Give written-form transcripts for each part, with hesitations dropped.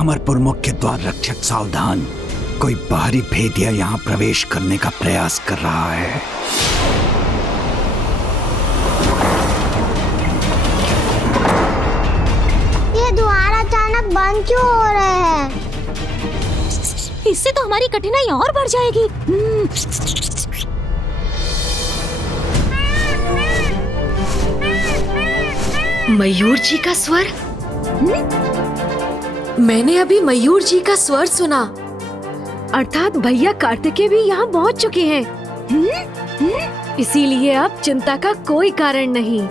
अमरपुर मुख्य द्वार रक्षक सावधान, कोई बाहरी भेदिया यहाँ प्रवेश करने का प्रयास कर रहा है। ये द्वार अचानक बंद क्यों हो रहे हैं? इससे तो हमारी कठिनाई और बढ़ जाएगी। मयूर जी का स्वर? मैंने अभी मयूर जी का स्वर सुना। अर्थात भैया कार्तिकेय भी यहाँ पहुँच चुके हैं। इसीलिए अब चिंता का कोई कारण नहीं।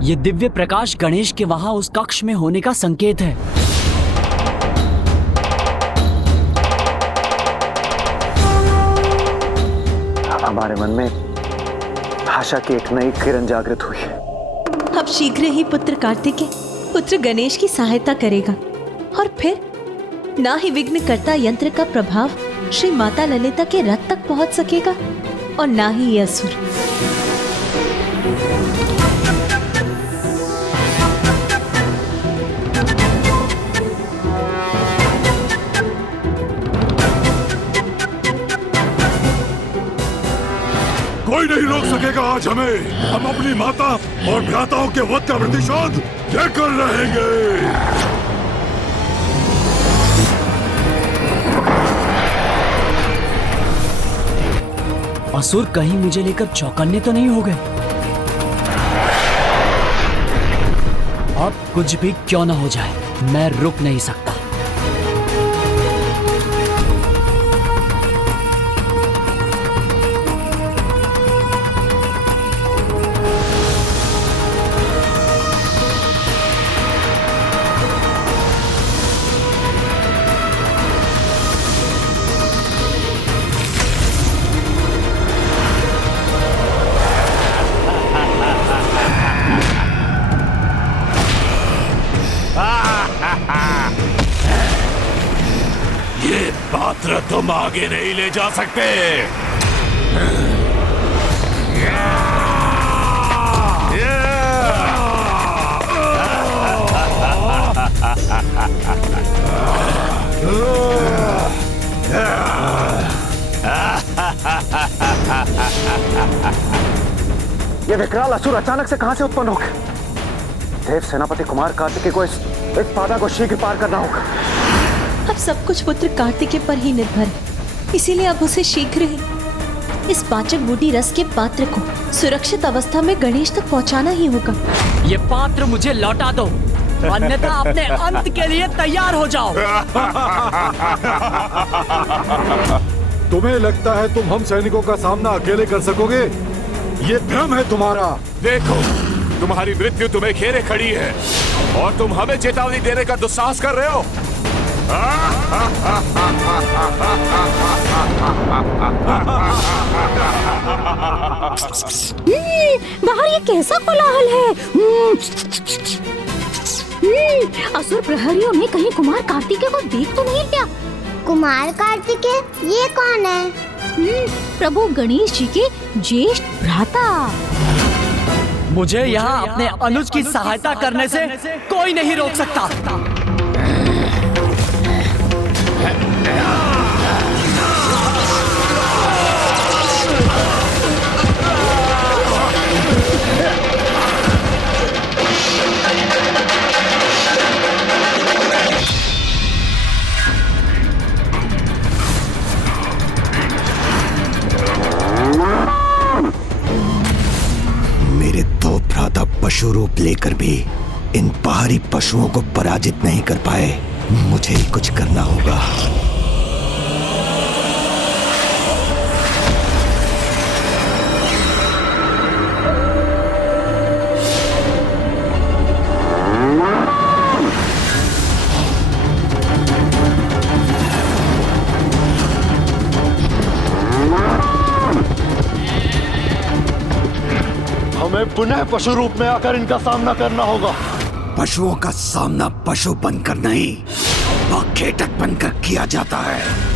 ये दिव्य प्रकाश गणेश के वहां उस कक्ष में होने का संकेत है। हमारे मन में आशा की एक नई किरण जागृत हुई है। अब शीघ्र ही पुत्र कार्तिकेय पुत्र गणेश की सहायता करेगा और फिर ना ही विघ्नकर्ता यंत्र का प्रभाव श्री माता ललिता के रथ तक पहुंच सकेगा और ना ही ये असुर। कोई नहीं रोक सकेगा आज हमें। हम अपनी माता और भ्राताओं के वध का प्रतिशोध लेकर रहेंगे। असुर कहीं मुझे लेकर चौकन्ने तो नहीं हो गए? अब कुछ भी क्यों न हो जाए, मैं रुक नहीं सकता। ये पात्र तुम आगे नहीं ले जा सकते। ये विकराल असुर अचानक से कहां से उत्पन्न हो गए? देव सेनापति कुमार कार्तिकेय को इस बाधा को शीघ्र पार करना होगा। अब सब कुछ पुत्र कार्तिकेय पर ही निर्भर है, इसीलिए अब उसे शीघ्र ही इस पाचक बूटी रस के पात्र को सुरक्षित अवस्था में गणेश तक पहुंचाना ही होगा। ये पात्र मुझे लौटा दो, अन्यथा अपने अंत के लिए तैयार हो जाओ। तुम्हें लगता है तुम हम सैनिकों का सामना अकेले कर सकोगे? ये भ्रम है तुम्हारा। देखो, तुम्हारी मृत्यु तुम्हें घेरे खड़ी है और तुम हमें चेतावनी देने का दुस्साहस कर रहे हो। बाहर ये कैसा कोलाहल है? असुर प्रहरियों में कहीं कुमार कार्तिकेय को देख तो नहीं क्या? कुमार कार्तिकेय ये कौन है? प्रभु गणेश जी के ज्येष्ठ भ्राता। मुझे यहाँ अपने अनुज की सहायता करने से कोई नहीं रोक सकता। मेरे दो भ्राता पशु रूप लेकर भी इन बाहरी पशुओं को पराजित नहीं कर पाए। मुझे ही कुछ करना होगा। हमें पुनः पशु रूप में आकर इनका सामना करना होगा। पशुओं का सामना पशु बनकर नहीं, बाखेटक बनकर किया जाता है।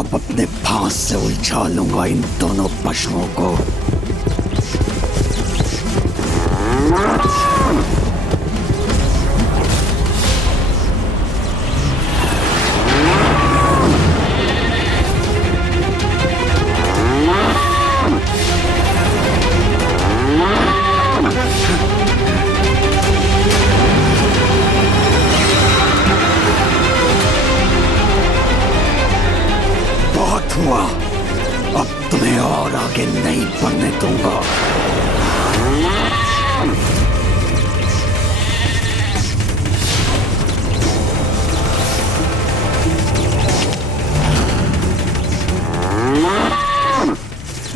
अब अपने फांस से उलझा लूंगा इन दोनों पशुओं को। बहुत हुआ, अब तुम्हें और आगे नहीं बढ़ने दूंगा।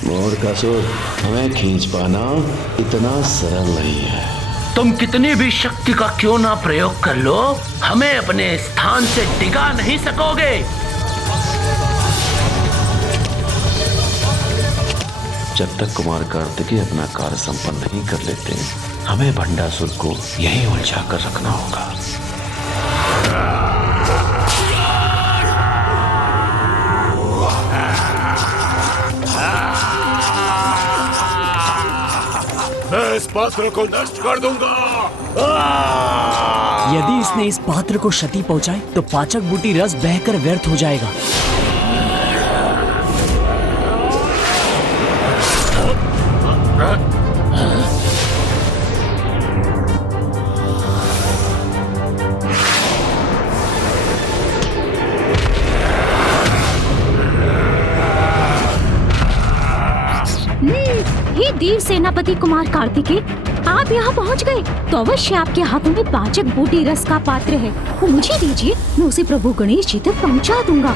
मोरकासुर, हमें खींच पाना इतना सरल नहीं है। तुम कितनी भी शक्ति का क्यों ना प्रयोग कर लो, हमें अपने स्थान से डिगा नहीं सकोगे। जब तक कुमार कार्तिकेय अपना कार्य संपन्न नहीं कर लेते, हमें भंडासुर को यहीं उलझा कर रखना होगा। मैं इस पात्र को नष्ट कर दूंगा। यदि इसने इस पात्र को क्षति पहुंचाई तो पाचक बूटी रस बहकर व्यर्थ हो जाएगा। हे देव सेनापति कुमार कार्तिकेय, आप यहाँ पहुँच गए तो अवश्य आपके हाथों में पाचक बूटी रस का पात्र है, वो मुझे दीजिए, मैं उसे प्रभु गणेश जी तक पहुँचा दूंगा।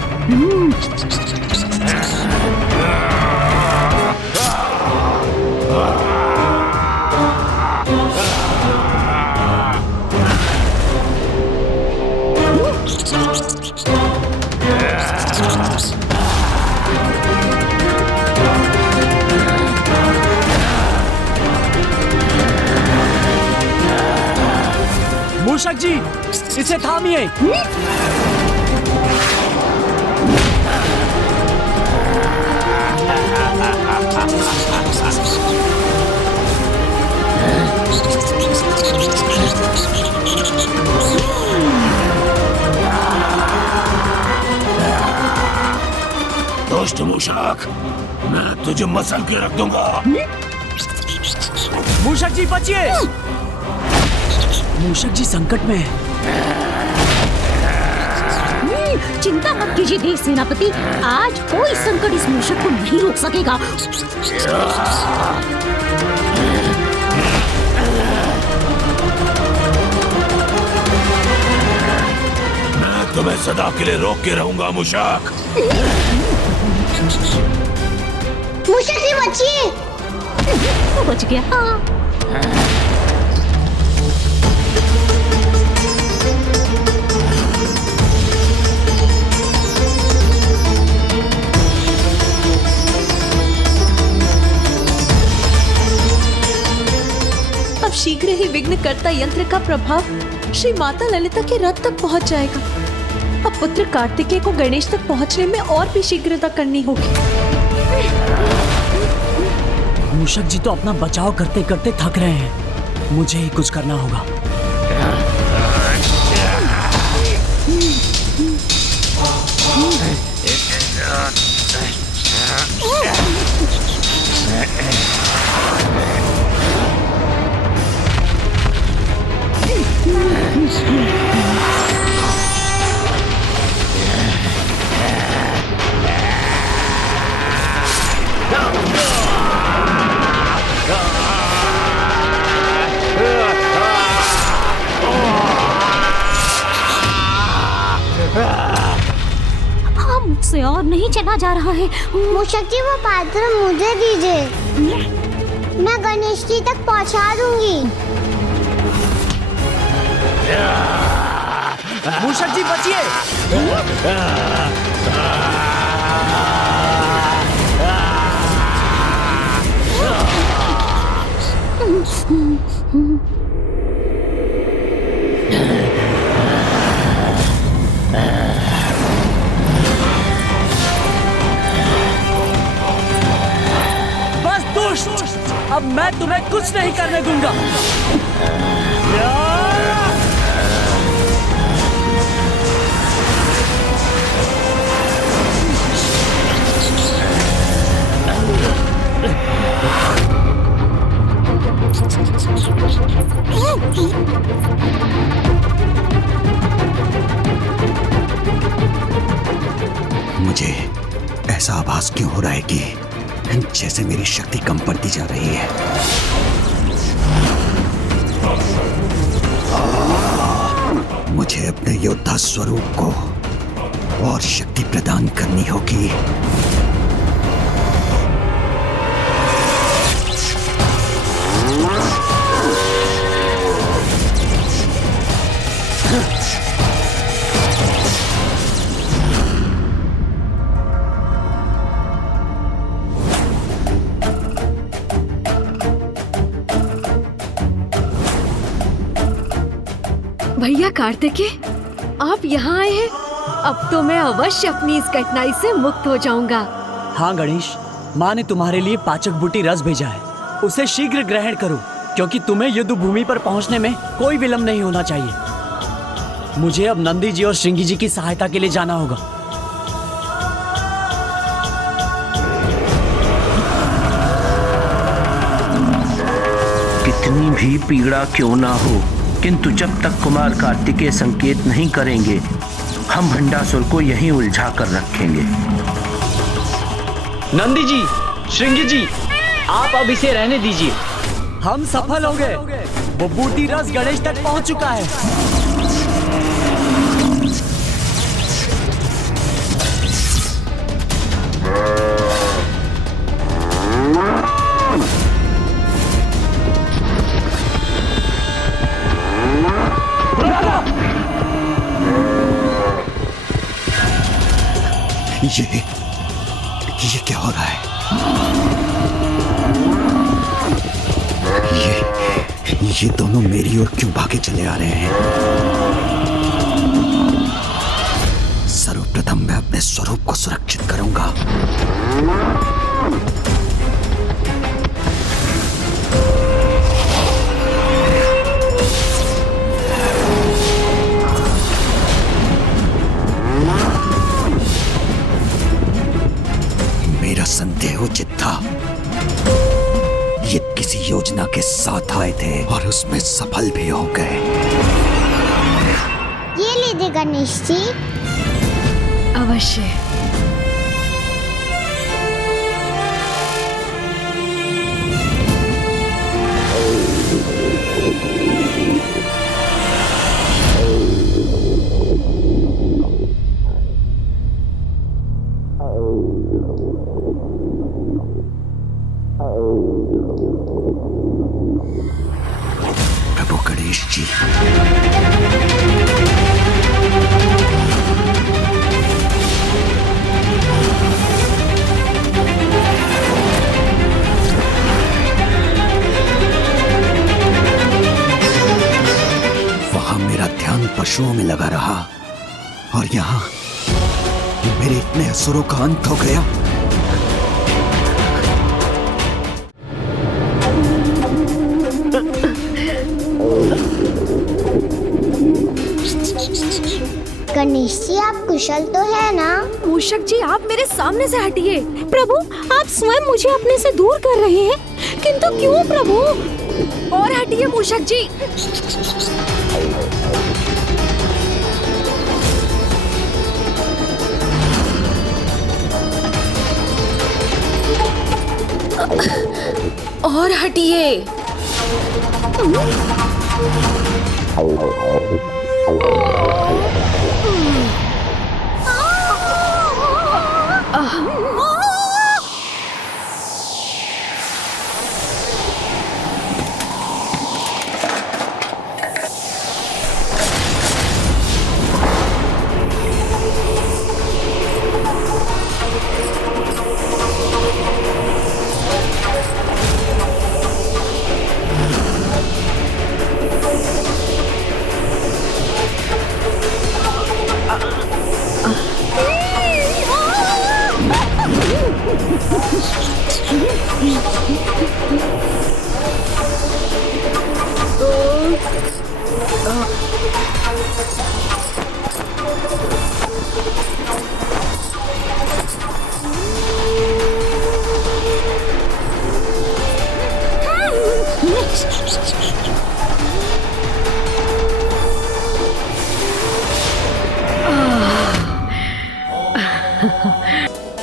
मूषक जी, इसे थामिए। दुष्ट मूषक, मैं तुझे मसल के रख दूंगा। मूषक जी बचिए, मूषक जी संकट में है। चिंता मत कीजिए देव सेनापति, आज कोई संकट इस मूषक को नहीं रोक सकेगा। मैं तुम्हें सदा के लिए रोक के रहूंगा मूषक। मूषक जी बचिए। वो बच गया। अब शीघ्र ही विघ्नकर्ता यंत्र का प्रभाव श्री माता ललिता के रथ तक पहुंच जाएगा। अब पुत्र कार्तिकेय को गणेश तक पहुंचने में और भी शीघ्रता करनी होगी। मूषक जी तो अपना बचाव करते करते थक रहे हैं, मुझे ही कुछ करना होगा। No! से और नहीं चला जा रहा है। मूषक जी वो पात्र मुझे दीजिए, मैं गणेश जी तक पहुंचा दूंगी। मूषक जी बचिए। बस दुष्ट, अब मैं तुम्हें कुछ नहीं करने दूंगा। मुझे ऐसा आभास क्यों हो रहा है कि जैसे मेरी शक्ति कम पड़ती जा रही है। मुझे अपने योद्धा स्वरूप को और शक्ति प्रदान करनी होगी। भैया कार्तिकेय, आप यहाँ आए हैं। अब तो मैं अवश्य अपनी इस कठिनाई से मुक्त हो जाऊंगा। हाँ गणेश, माँ ने तुम्हारे लिए पाचक बूटी रस भेजा है, उसे शीघ्र ग्रहण करो, क्योंकि तुम्हें युद्ध भूमि पर पहुँचने में कोई विलंब नहीं होना चाहिए। मुझे अब नंदी जी और श्रृंगी जी की सहायता के लिए जाना होगा। कितनी भी पीड़ा क्यों ना हो, किंतु जब तक कुमार कार्तिकेय संकेत नहीं करेंगे, हम भंडासुर को यहीं उलझा कर रखेंगे। नंदी जी, श्रृंगी जी, आप अब इसे रहने दीजिए। हम सफल हो गए। वो बूटी रस गणेश तक पहुंच चुका है। ये क्या हो रहा है? ये दोनों मेरी ओर क्यों भागे चले आ रहे हैं? सर्वप्रथम मैं अपने स्वरूप को सुरक्षित करूंगा। मेरा संदेह उचित था। ये किसी योजना के साथ आए थे और उसमें सफल भी हो गए। ये लीजिए गणेश जी। अवश्य। प्रभु गणेश जी, वहां मेरा ध्यान पशुओं में लगा रहा और यहाँ मेरे इतने असुरों का अंत हो गया। गणेश जी आप कुशल तो है ना? मूषक जी आप मेरे सामने से हटिए। प्रभु, आप स्वयं मुझे अपने से दूर कर रहे हैं, किंतु क्यों प्रभु? और हटिए मूषक जी। और हटिए।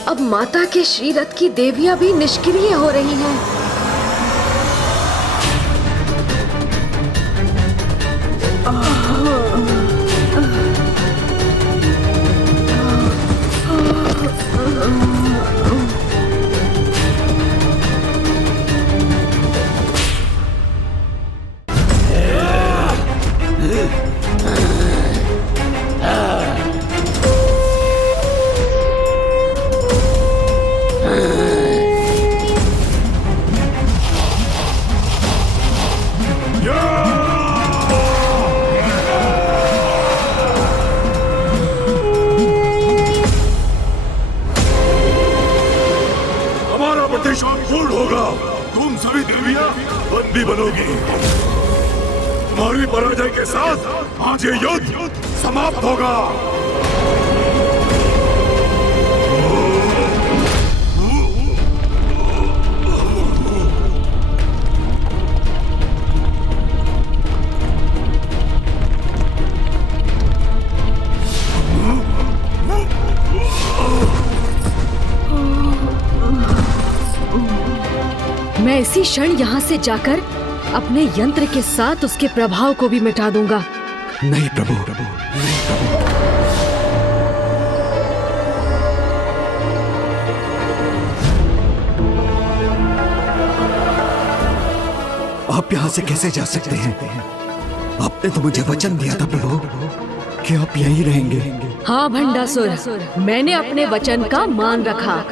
अब माता के श्रीरथ की देवियां भी निष्क्रिय हो रही हैं। पूर्ण होगा। तुम सभी देवियां बंदी बनोगी। तुम्हारी पराजय के साथ आज ये युद्ध समाप्त होगा। मैं इसी क्षण यहाँ से जाकर अपने यंत्र के साथ उसके प्रभाव को भी मिटा दूंगा। नहीं प्रभु, नहीं प्रभु। आप यहाँ से कैसे जा सकते हैं? आपने तो मुझे वचन दिया था प्रभु कि आप यहीं रहेंगे। हाँ भंडासुर, मैंने अपने वचन का मान रखा,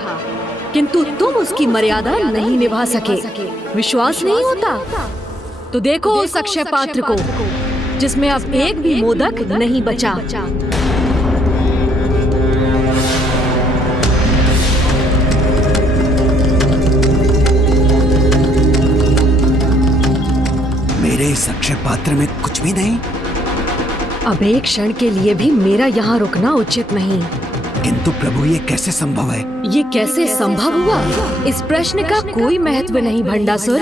किंतु तुम उसकी मर्यादा नहीं निभा सके। विश्वास नहीं होता तो देखो उस अक्षय पात्र को जिसमें अब एक भी मोदक नहीं बचा। मेरे इस अक्षय पात्र में कुछ भी नहीं। अब एक क्षण के लिए भी मेरा यहाँ रुकना उचित नहीं। किंतु प्रभु ये कैसे संभव है? ये कैसे संभव हुआ? इस प्रश्न का कोई महत्व नहीं भंडासुर।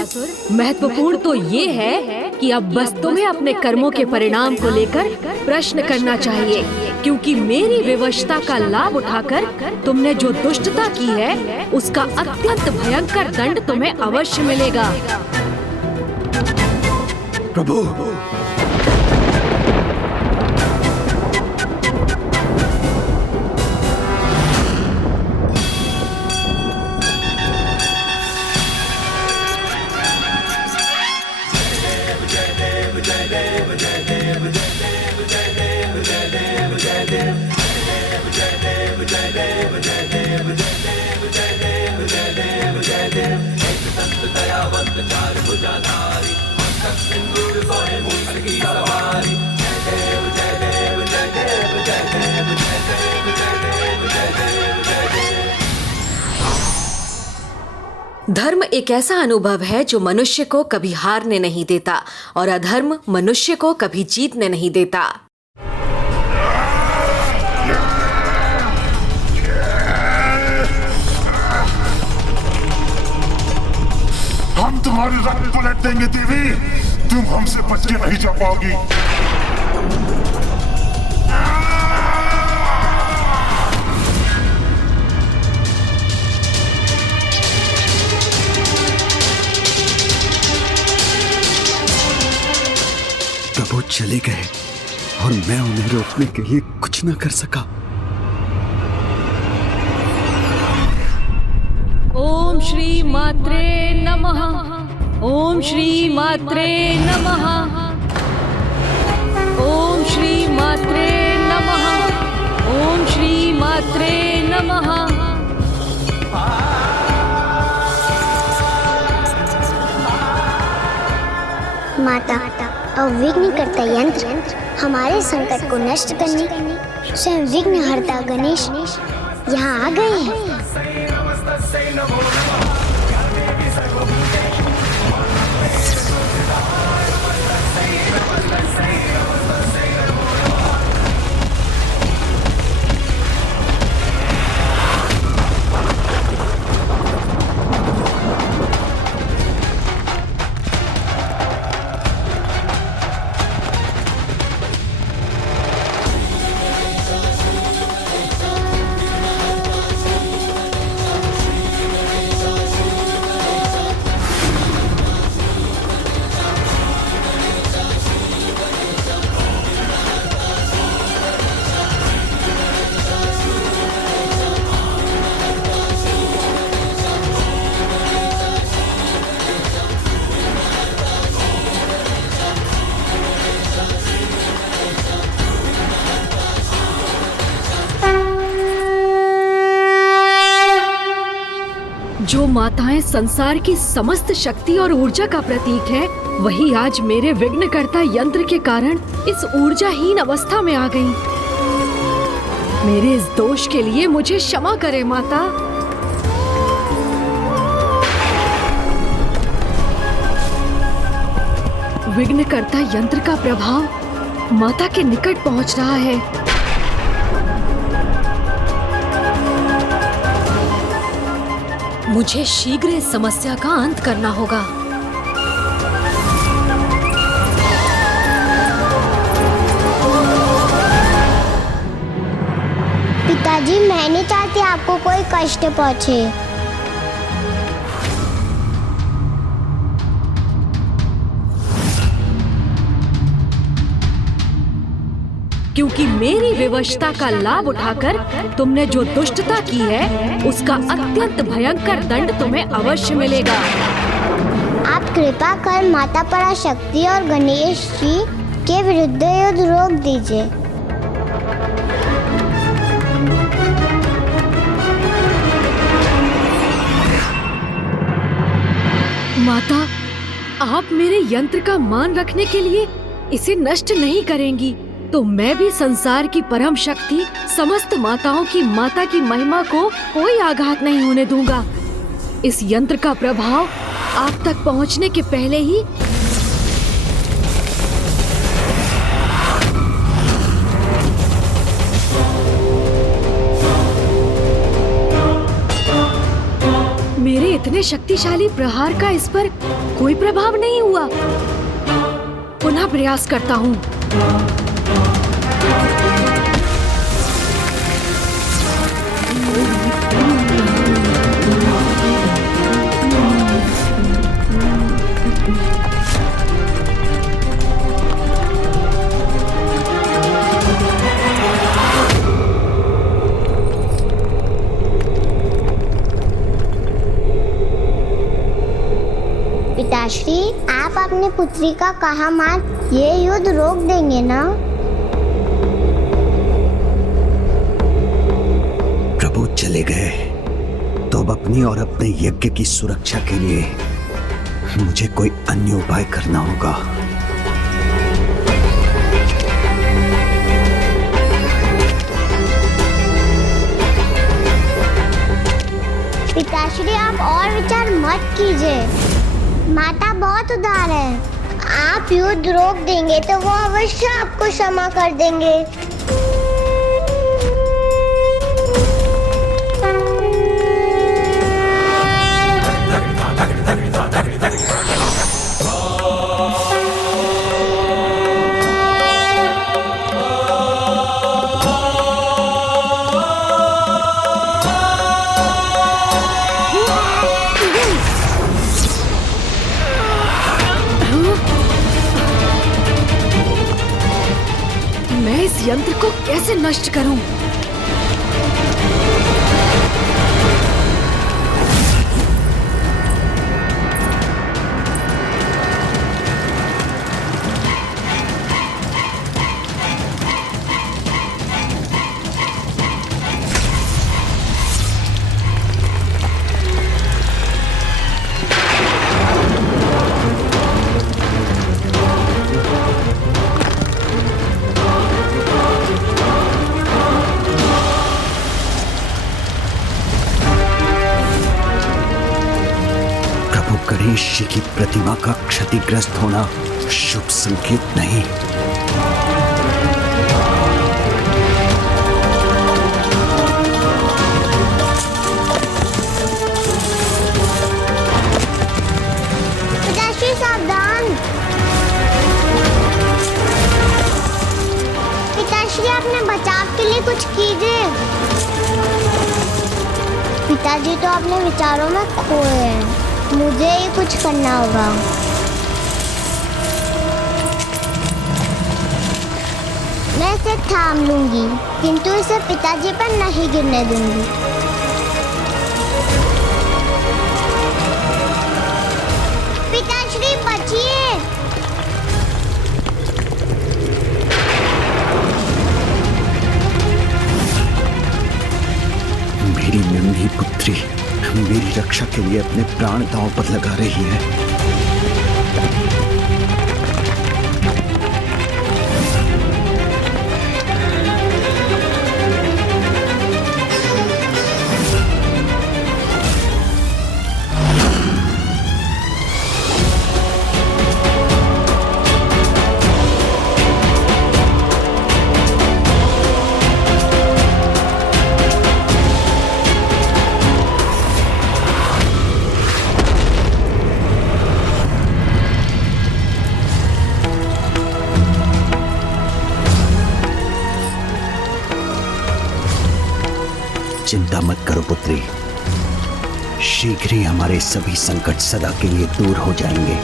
महत्वपूर्ण तो ये है कि अब बस तुम्हें अपने कर्मों के परिणाम को लेकर प्रश्न करना चाहिए, क्योंकि मेरी विवशता का लाभ उठाकर तुमने जो दुष्टता की है उसका अत्यंत भयंकर दंड तुम्हें अवश्य मिलेगा। प्रभु, धर्म एक ऐसा अनुभव है जो मनुष्य को कभी हारने नहीं देता और अधर्म मनुष्य को कभी जीतने नहीं देता। हम तुम्हारी रक्त पलट देंगे देवी, तुम हमसे बच के नहीं जा पाओगी। प्रभु चले गए और मैं उन्हें रोकने के लिए कुछ न कर सका। मात्रे नमः। ओम श्री मात्रे नमः। ओम श्री मात्रे नमः। ओम श्री मात्रे नमः। माता, अविघ्नकर्ता यंत्र हमारे संकट को नष्ट करने स्वयं विघ्नहर्ता गणेश यहाँ आ गए हैं। जो माताएं संसार की समस्त शक्ति और ऊर्जा का प्रतीक है, वही आज मेरे विघ्नकर्ता यंत्र के कारण इस ऊर्जाहीन अवस्था में आ गई। मेरे इस दोष के लिए मुझे क्षमा करे माता। विघ्नकर्ता यंत्र का प्रभाव माता के निकट पहुंच रहा है। मुझे शीघ्र इस समस्या का अंत करना होगा। पिताजी, मैं नहीं चाहती आपको कोई कष्ट पहुंचे। क्योंकि मेरी विवशता का लाभ उठाकर तुमने जो दुष्टता की है, उसका अत्यंत भयंकर दंड तुम्हें अवश्य मिलेगा। आप कृपा कर माता पराशक्ति और गणेश जी के विरुद्ध युद्ध रोक दीजिए। माता, आप मेरे यंत्र का मान रखने के लिए इसे नष्ट नहीं करेंगी, तो मैं भी संसार की परम शक्ति समस्त माताओं की माता की महिमा को कोई आघात नहीं होने दूंगा। इस यंत्र का प्रभाव आप तक पहुंचने के पहले ही मेरे इतने शक्तिशाली प्रहार का इस पर कोई प्रभाव नहीं हुआ। पुनः प्रयास करता हूँ। पिताश्री, आप अपनी पुत्री का कहा मान ये युद्ध रोक देंगे ना? प्रभु चले गए तो अब अपनी और अपने यज्ञ की सुरक्षा के लिए मुझे कोई अन्य उपाय करना होगा। पिताश्री, आप और विचार मत कीजिए। माता बहुत उदार है। आप युद्ध रोक देंगे तो वो अवश्य आपको क्षमा कर देंगे। यंत्र को कैसे नष्ट करूं? गणेश जी की प्रतिमा का क्षतिग्रस्त होना शुभ संकेत नहीं। पिताश्री सावधान। पिताश्री अपने बचाव के लिए कुछ कीजिए। पिताजी तो अपने विचारों में खोए हैं, मुझे ही कुछ करना होगा। मैं इसे थाम लूंगी, किंतु इसे पिताजी पर नहीं गिरने दूंगी। पिताश्री बचिए। मेरी नन्ही पुत्री मेरी रक्षा के लिए अपने प्राण दांव पर लगा रही है। चिंता मत करो पुत्री, शीघ्र ही हमारे सभी संकट सदा के लिए दूर हो जाएंगे।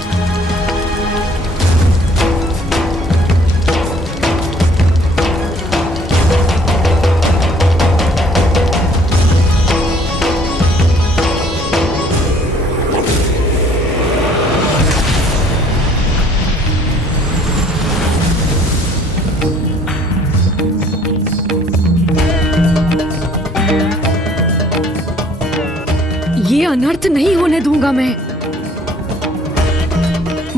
ये अनर्थ नहीं होने दूंगा मैं।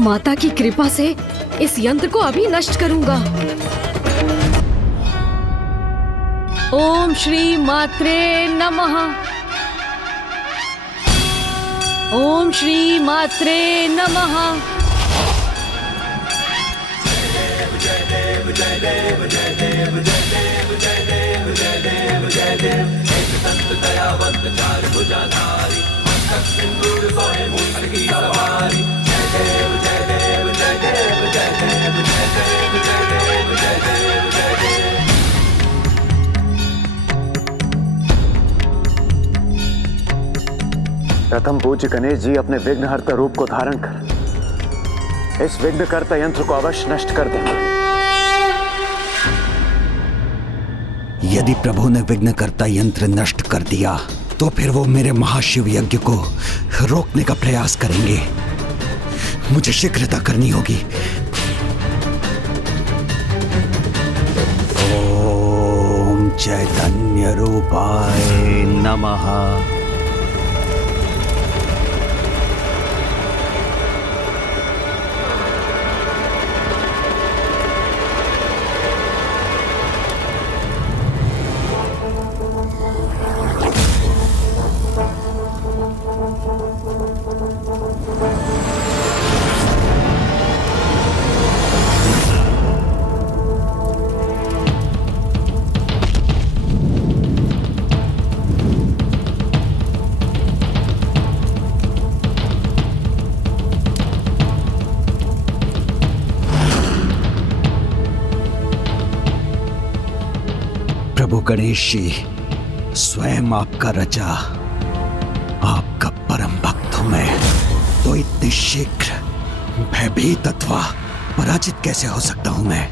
माता की कृपा से इस यंत्र को अभी नष्ट करूंगा। ओम श्री मात्रे नमः। ओम श्री मात्रे नमः। प्रथम पूज्य गणेश जी अपने विघ्नहर्ता रूप को धारण कर इस विघ्नकर्ता यंत्र को अवश्य नष्ट कर देंगे। यदि प्रभु ने विघ्नकर्ता यंत्र नष्ट कर दिया तो फिर वो मेरे महाशिव यज्ञ को रोकने का प्रयास करेंगे। मुझे शीघ्रता करनी होगी। ओम चैतन्य रूपाय नमः। प्रभु गणेश जी, स्वयं आपका रचा, आपका परम भक्त हूं मैं, तो इतने शीघ्र भयभीत अथवा पराजित कैसे हो सकता हूं मैं?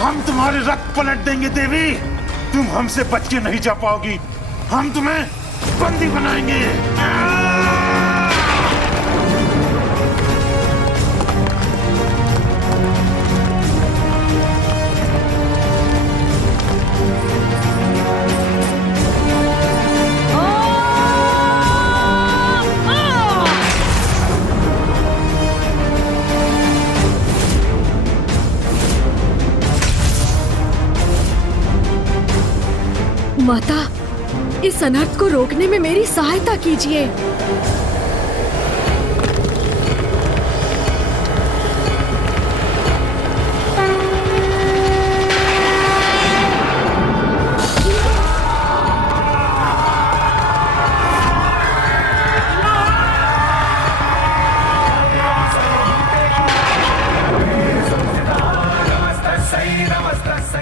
हम तुम्हारे रथ पलट देंगे देवी। तुम हमसे बच के नहीं जा पाओगी। हम तुम्हें बंदी बनाएंगे। माता, इस अनर्थ को रोकने में मेरी सहायता कीजिए।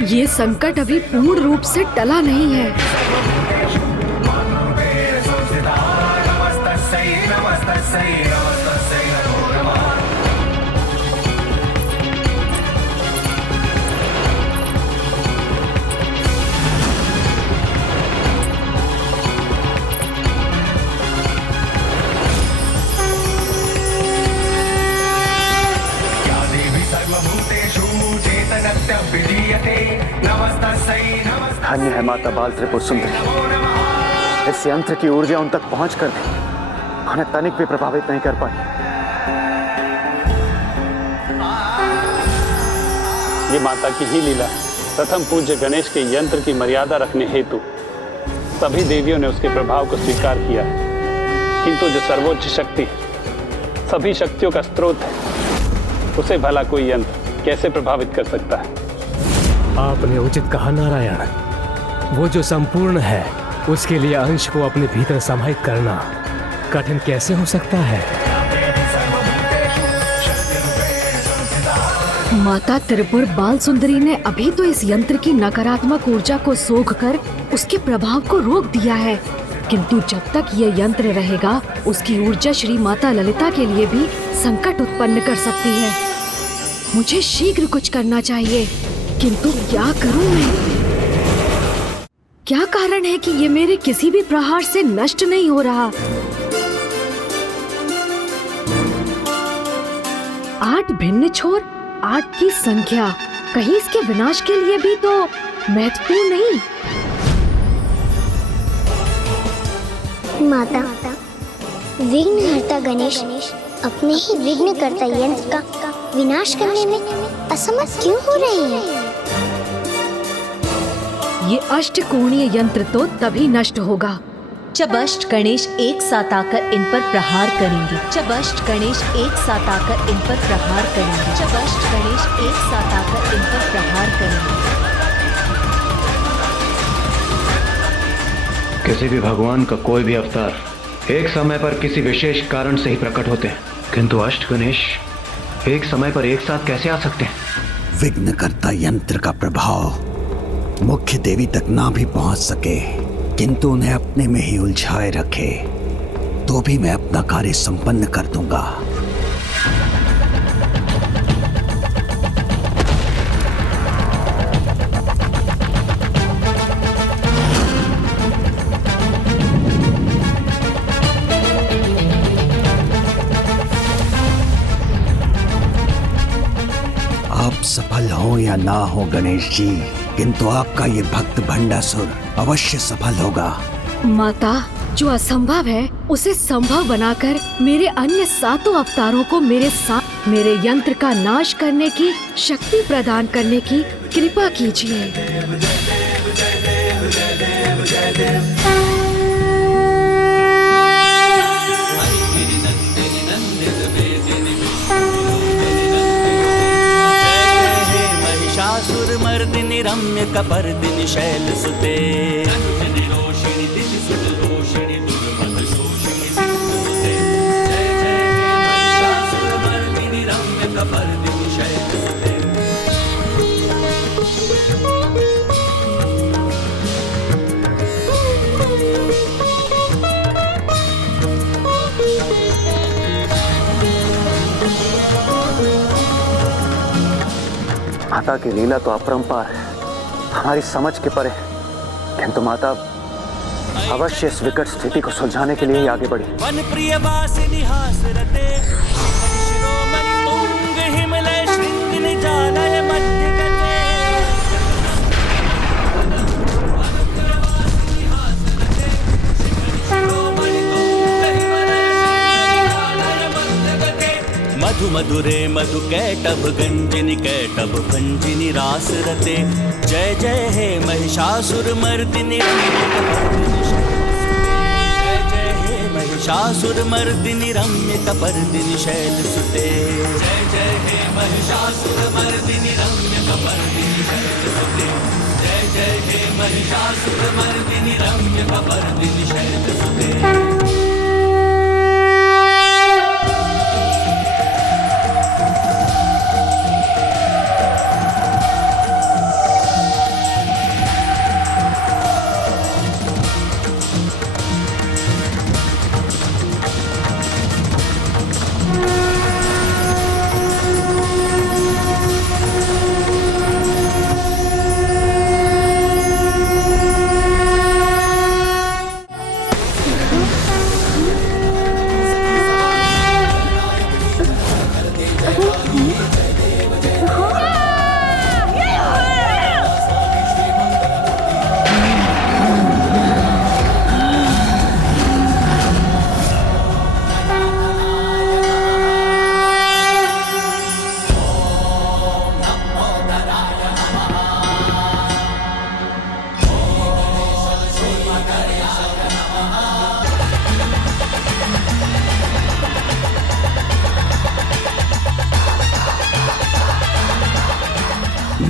ये संकट अभी पूर्ण रूप से टला नहीं है। धन्य है माता बाल त्रिपुर सुंदरी। इस यंत्र की ऊर्जा उन तक पहुंचकर भी उन्हें तनिक भी प्रभावित नहीं कर पाई। ये माता की ही लीला है। प्रथम पूज्य गणेश के यंत्र की मर्यादा रखने हेतु सभी देवियों ने उसके प्रभाव को स्वीकार किया है, किंतु जो सर्वोच्च शक्ति है, सभी शक्तियों का स्रोत है, उसे भला कोई यंत्र कैसे प्रभावित कर सकता है? आपने उचित कहा नारायण। वो जो संपूर्ण है उसके लिए अंश को अपने भीतर समाहित करना कठिन कैसे हो सकता है? माता त्रिपुर बाल सुंदरी ने अभी तो इस यंत्र की नकारात्मक ऊर्जा को सोखकर उसके प्रभाव को रोक दिया है, किंतु जब तक ये यंत्र रहेगा उसकी ऊर्जा श्री माता ललिता के लिए भी संकट उत्पन्न कर सकती है। मुझे शीघ्र कुछ करना चाहिए, किंतु क्या करूं मैं? क्या कारण है कि ये मेरे किसी भी प्रहार से नष्ट नहीं हो रहा? 8 भिन्न छोर, 8 की संख्या, कहीं इसके विनाश के लिए भी तो महत्वपूर्ण नहीं? माता, विघ्नहर्ता गणेश अपने ही विघ्नकर्ता यंत्र का विनाश करने में असमर्थ क्यों हो रहे हैं? ये अष्टकोणीय यंत्र तो तभी नष्ट होगा जब अष्ट गणेश एक साथ आकर इन पर प्रहार करेंगे। जब अष्ट गणेश एक साथ आकर इन पर प्रहार करेंगे। जब अष्ट गणेश एक साथ आकर इन पर प्रहार करेंगे। किसी भी भगवान का कोई भी अवतार एक समय पर किसी विशेष कारण से ही प्रकट होते हैं, किंतु अष्ट गणेश एक समय पर एक साथ कैसे आ सकते हैं? विघ्नकर्ता यंत्र का प्रभाव मुख्य देवी तक ना भी पहुंच सके, किंतु उन्हें अपने में ही उलझाए रखे, तो भी मैं अपना कार्य संपन्न कर दूंगा। आप सफल हो या ना हो गणेश जी, किंतु आपका ये भक्त भंडासुर अवश्य सफल होगा। माता, जो असंभव है उसे संभव बनाकर मेरे अन्य 7 अवतारों को मेरे साथ मेरे यंत्र का नाश करने की शक्ति प्रदान करने की कृपा कीजिए। महिषासुरमर्दिनि रम्य कपर्दिनि शैलसुते माता की लीला तो अपरंपार है, हमारी समझ के परे, किंतु माता अवश्य इस विकट स्थिति को सुलझाने के लिए ही आगे बढ़ी। वन प्रिय वासिनी हासरते शिरोमणि तुंग हिमलय श्रृंग निजालय मध्य गते। मधु मधुरे मधु कैटभ गंजिनी कैटभ भंजिनी रास रते। जय जय हे महिषासुर मर्दिनी। महिषासुरमर्दिनि रम्य कपर्दिनि शैलसुते जय जय हे महिषासुरमर्दिनि रम्य कपर्दिनि शैलसुते जय जय हे महिषासुरमर्दिनि रम्य कपर्दिनि शैलसुते।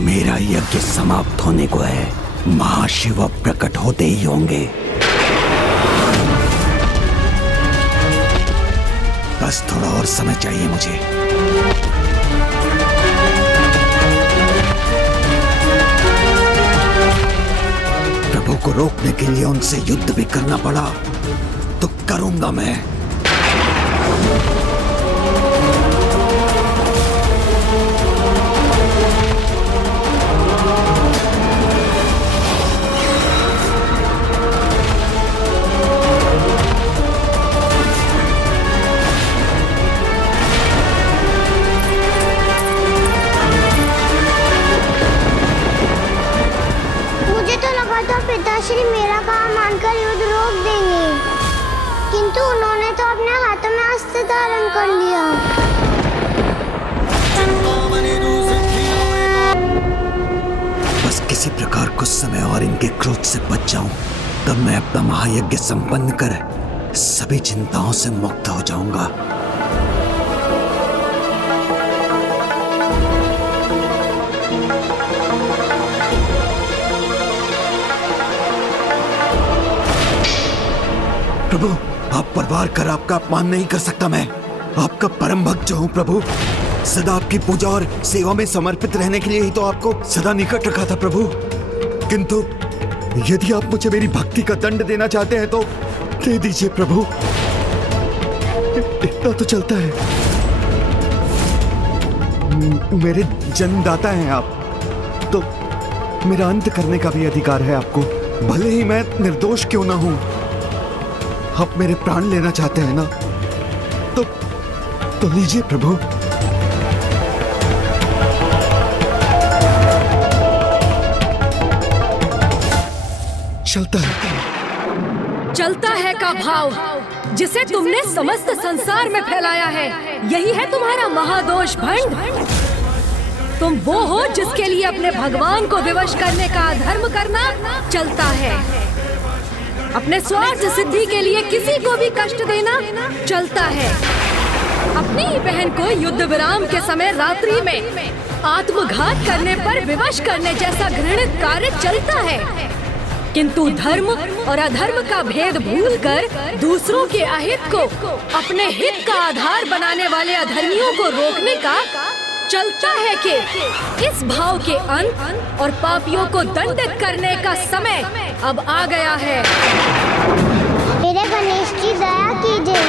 मेरा यज्ञ समाप्त होने को है, महाशिव प्रकट होते ही होंगे। बस थोड़ा और समय चाहिए मुझे। प्रभु को रोकने के लिए उनसे युद्ध भी करना पड़ा तो करूंगा मैं। पिताश्री मेरा कहा मानकर युद्ध रोक देंगे, किंतु उन्होंने तो अपने हाथों में अस्त्र धारण कर लिया। बस किसी प्रकार कुछ समय और इनके क्रोध से बच जाऊं, तब मैं अपना महायज्ञ संपन्न कर सभी चिंताओं से मुक्त हो जाऊंगा। प्रभु, आप परवार कर आपका अपमान नहीं कर सकता मैं। आपका परम भक्त जो हूँ प्रभु, सदा आपकी पूजा और सेवा में समर्पित रहने के लिए ही तो आपको सदा निकट रखा था प्रभु। किंतु यदि आप मुझे मेरी भक्ति का दंड देना चाहते हैं तो दे दीजिए प्रभु, इतना तो चलता है। मेरे जन्मदाता हैं आप, तो मेरा अंत करने का भी अधिकार है आपको, भले ही मैं निर्दोष क्यों ना हूं। आप मेरे प्राण लेना चाहते हैं ना, तो लीजिए प्रभु। चलता है का भाव जिसे तुमने समस्त संसार में फैलाया है, यही है तुम्हारा महादोष भंड। तुम वो हो जिसके लिए अपने भगवान को विवश करने का अधर्म करना चलता है, अपने स्वार्थ सिद्धि के लिए किसी को भी कष्ट देना चलता है, अपनी ही बहन को युद्ध विराम के समय रात्रि में आत्मघात करने पर विवश करने जैसा घृणित कार्य चलता है। किंतु धर्म और अधर्म का भेद भूलकर दूसरों के अहित को अपने हित का आधार बनाने वाले अधर्मियों को रोकने का चलता है कि इस भाव के अंत और पापियों को दंडित करने का समय अब आ गया है। मेरे गणेश की दया कीजिए।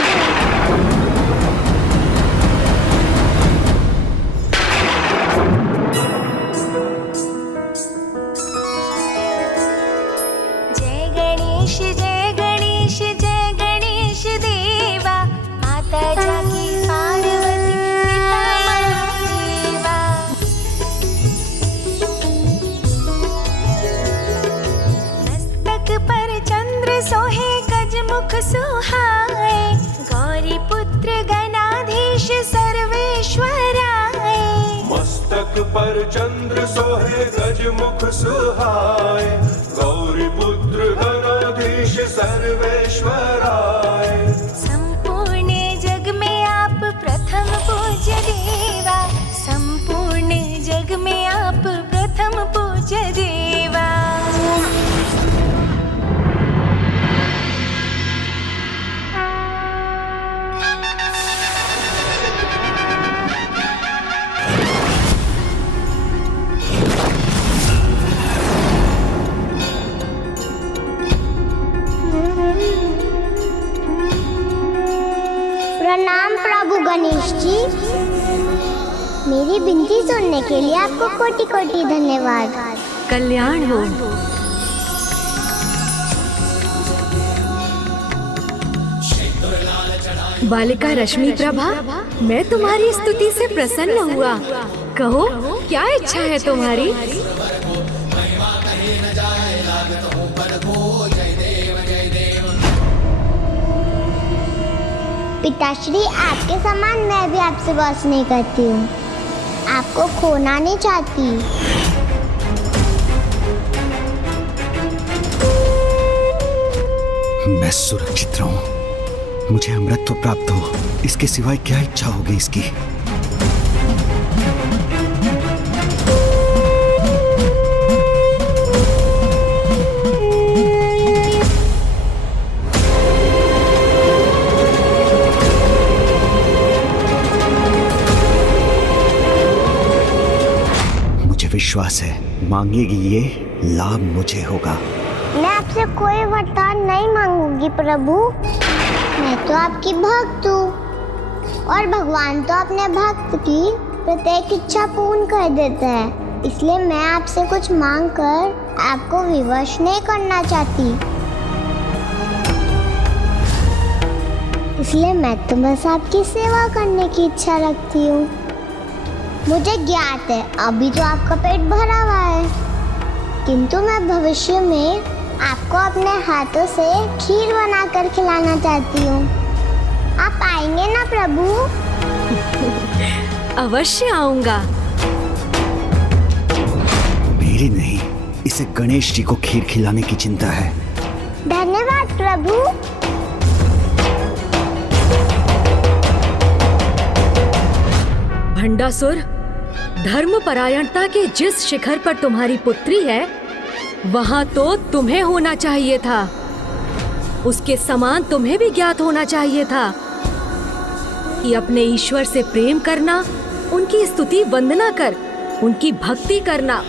जय गणेश जय गणेश जय गणेश देवा, माता जाकी पार्वती पिता महादेवा। मस्तक पर चंद्र सोहे गजमुख सुहाए, गौरी पुत्र गणाधीश सर्वेश्वराय। मस्तक पर चंद्र सोहे गजमुख सुहाए, गौरी पुत्र गणाधीश सर्वेश्वराय। जग में आप प्रथम पूज्य देवा। प्रणाम प्रभु गणेश जी। मेरी विनती सुनने के लिए आपको कोटि कोटि धन्यवाद। कल्याण हो। बालिका रश्मि प्रभा, मैं तुम्हारी स्तुति से प्रसन्न हुआ। कहो, क्या इच्छा है तुम्हारी? पिताश्री, आपके समान मैं भी आपसे बस नहीं करती हूँ। आपको खोना नहीं चाहती। मैं सुरक्षित रहूं, मुझे अमृतत्व प्राप्त हो, इसके सिवाय क्या इच्छा होगी इसकी। विश्वास है मांगेगी ये लाभ मुझे होगा। मैं आपसे कोई वरदान नहीं मांगूंगी प्रभु। मैं तो आपकी भक्त हूँ और भगवान तो अपने भक्त की प्रत्येक इच्छा पूर्ण कर देते हैं। इसलिए मैं आपसे कुछ मांग कर आपको विवश नहीं करना चाहती। इसलिए मैं तो बस आपकी सेवा करने की इच्छा रखती हूँ। मुझे ज्ञात है अभी तो आपका पेट भरा हुआ है, किंतु मैं भविष्य में आपको अपने हाथों से खीर बनाकर खिलाना चाहती हूँ। आप आएंगे ना प्रभु? अवश्य आऊंगा। मेरी नहीं, इसे गणेश जी को खीर खिलाने की चिंता है। धन्यवाद प्रभु। भंडासुर, धर्म परायणता के जिस शिखर पर तुम्हारी पुत्री है, वहां तो तुम्हें होना चाहिए था। उसके समान तुम्हें भी ज्ञात होना चाहिए था कि अपने ईश्वर से प्रेम करना, उनकी स्तुति वंदना कर, उनकी भक्ति करना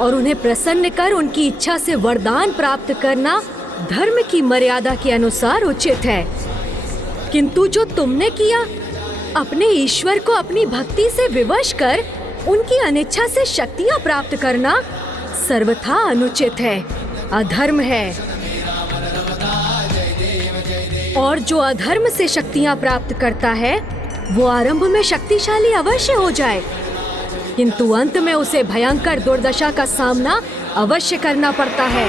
और उन्हें प्रसन्न कर उनकी इच्छा से वरदान प्राप्त करना धर्म की मर्यादा के अनुसार उचित है। किंतु जो तुमने किया, अपने ईश्वर को अपनी भक्ति से विवश कर उनकी अनिच्छा से शक्तियां प्राप्त करना सर्वथा अनुचित है, अधर्म है। और जो अधर्म से शक्तियां प्राप्त करता है वो आरंभ में शक्तिशाली अवश्य हो जाए, किंतु अंत में उसे भयंकर दुर्दशा का सामना अवश्य करना पड़ता है।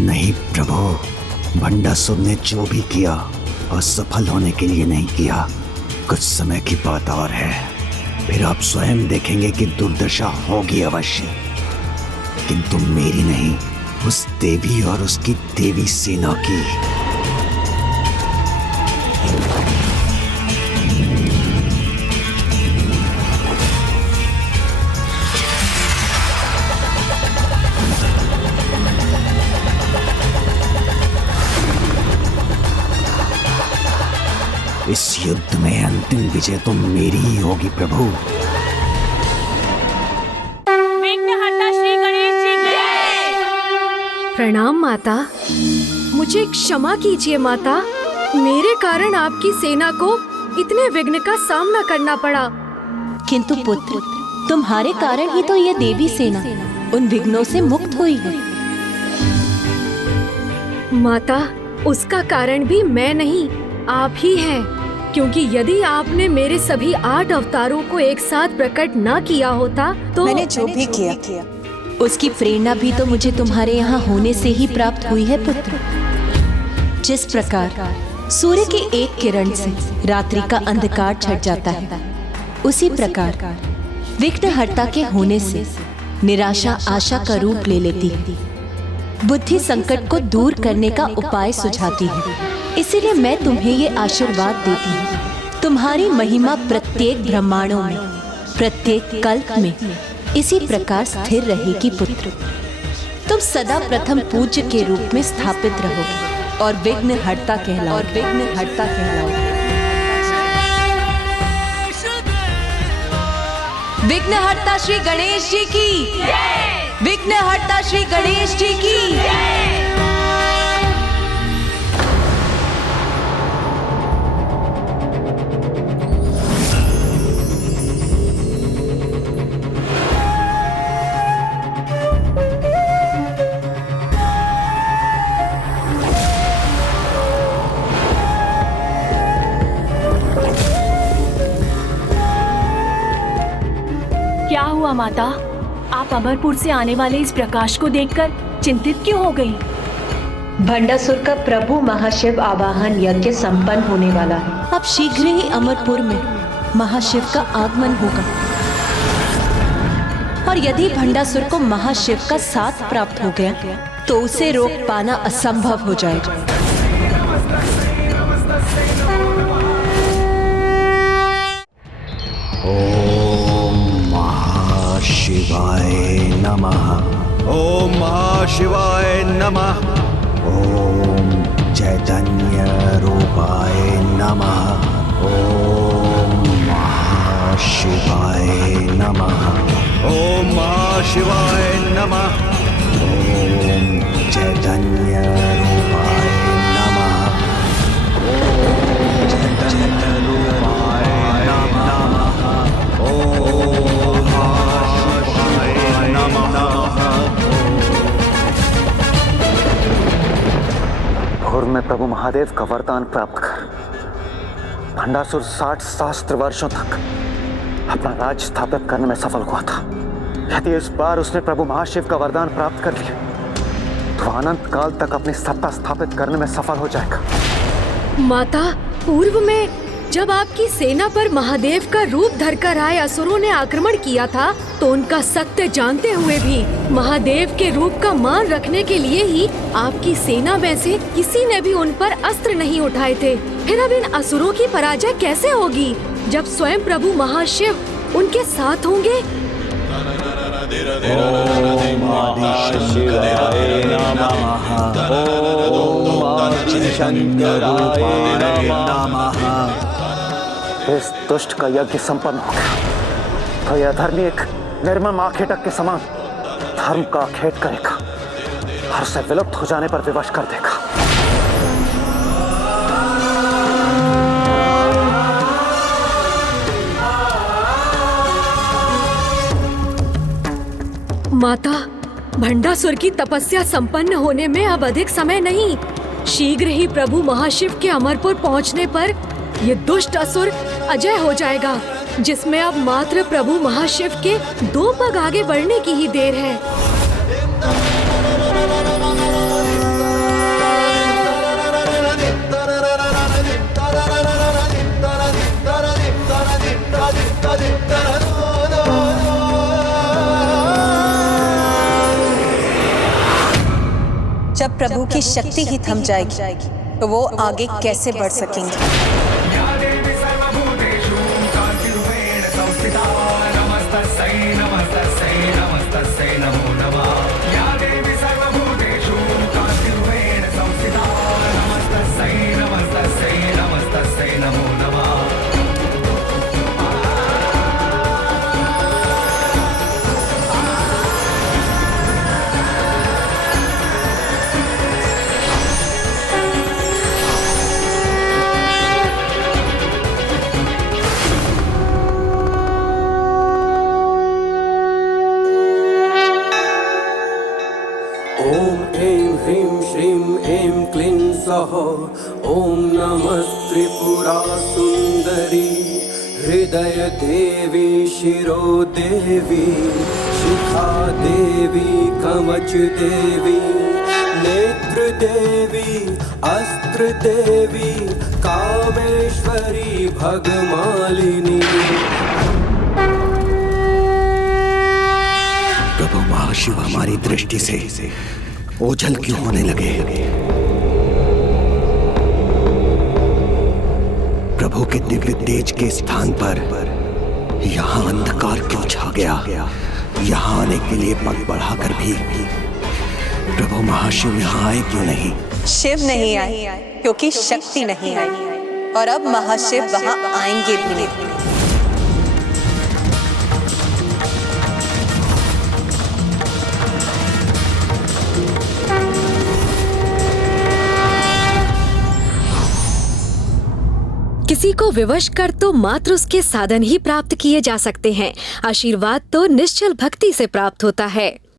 नहीं प्रभु, भंडासुर ने जो भी किया असफल होने के लिए नहीं किया। कुछ समय की बात और है, फिर आप स्वयं देखेंगे कि दुर्दशा होगी अवश्य, किंतु मेरी नहीं, उस देवी और उसकी देवी सेना की। इस युद्ध में अंतिम विजय तो मेरी ही होगी प्रभु। विघ्नहर्ता श्री गणेश जी की। प्रणाम माता, मुझे क्षमा कीजिए माता, मेरे कारण आपकी सेना को इतने विघ्न का सामना करना पड़ा। किंतु पुत्र, तुम्हारे कारण ही तो यह देवी सेना उन विघ्नों से मुक्त हुई है। माता, उसका कारण भी मैं नहीं, आप ही हैं, क्योंकि यदि आपने मेरे सभी 8 अवतारों को एक साथ प्रकट न किया होता तो मैंने जो भी किया उसकी प्रेरणा भी तो मुझे तुम्हारे यहाँ होने से ही प्राप्त हुई है पुत्र। जिस प्रकार सूर्य के एक किरण से रात्रि का अंधकार छट जाता है, उसी प्रकार विघ्नहर्ता के होने से निराशा आशा का रूप ले लेती है। बुद्धि संकट को दूर करने का उपाय सुझाती है। इसीलिए मैं तुम्हें ये आशीर्वाद देती हूँ, तुम्हारी महिमा प्रत्येक ब्रह्मांडों में, प्रत्येक कल्प में इसी प्रकार स्थिर रहेगी पुत्र। तुम सदा प्रथम पूज्य के रूप में स्थापित रहोगे और विघ्न हर्ता कहलाओगे। विघ्न हर्ता श्री गणेश जी की, विघ्न हर्ता श्री गणेश जी की। क्या हुआ माता? आप अमरपुर से आने वाले इस प्रकाश को देखकर चिंतित क्यों हो गई? भंडासुर का प्रभु महाशिव आवाहन यज्ञ संपन्न होने वाला है। अब शीघ्र ही अमरपुर में महाशिव का आगमन होगा और यदि भंडासुर को महाशिव का साथ प्राप्त हो गया तो उसे रोक पाना असंभव हो जाएगा। शिवाय नमः। ओम महाशिवाय नमः। ओम चैतन्य रूपाय नमः। ओम महाशिवाय नमः। ओम महाशिवाय नमः। ओम चैतन्य रूपाय नमः। ओम चैतन्य रूपाय नमः। ओम और मैं प्रभु महादेव का वरदान प्राप्त कर भंडासुर 60 सहस्त्र वर्षों तक अपना राज स्थापित करने में सफल हुआ था। यदि इस बार उसने प्रभु महाशिव का वरदान प्राप्त कर लिया तो अनंत काल तक अपनी सत्ता स्थापित करने में सफल हो जाएगा। माता, पूर्व में जब आपकी सेना पर महादेव का रूप धरकर आए असुरों ने आक्रमण किया था तो उनका सत्य जानते हुए भी महादेव के रूप का मान रखने के लिए ही आपकी सेना में से किसी ने भी उन पर अस्त्र नहीं उठाए थे। फिर अब इन असुरों की पराजय कैसे होगी जब स्वयं प्रभु महाशिव उनके साथ होंगे? इस दुष्ट का यज्ञ संपन्न हो गया तो यह धर्मी एक निर्मम आखेटक के समान धर्म का आखेट करेगा और उसे विलुप्त हो जाने पर विवश कर देगा। माता, भंडासुर की तपस्या संपन्न होने में अब अधिक समय नहीं। शीघ्र ही प्रभु महाशिव के अमरपुर पहुंचने पर ये दुष्ट असुर अजय हो जाएगा, जिसमें अब मात्र प्रभु महाशिव के 2 पग आगे बढ़ने की ही देर है। जब प्रभु की शक्ति ही थम जाएगी तो वो आगे कैसे बढ़ सकेंगे? ओम नमः त्रिपुरा सुंदरी हृदय देवी शिरो देवी शिखा देवी कवच देवी नेत्र देवी अस्त्र देवी कामेश्वरी भगमालिनी। प्रभु महाशिव हमारी दृष्टि से ओझल क्यों होने लगे? प्रभु के दिव्य तेज के स्थान पर यहाँ अंधकार क्यों छा गया? यहाँ आने के लिए पग बढ़ाकर भी प्रभु महाशिव यहाँ आए क्यों नहीं? शिव नहीं आए क्योंकि शक्ति नहीं आई, और अब महाशिव वहाँ आएंगे भी नहीं। किसी को विवश कर तो मात्र उसके साधन ही प्राप्त किए जा सकते हैं। आशीर्वाद तो निश्चल भक्ति से प्राप्त होता है।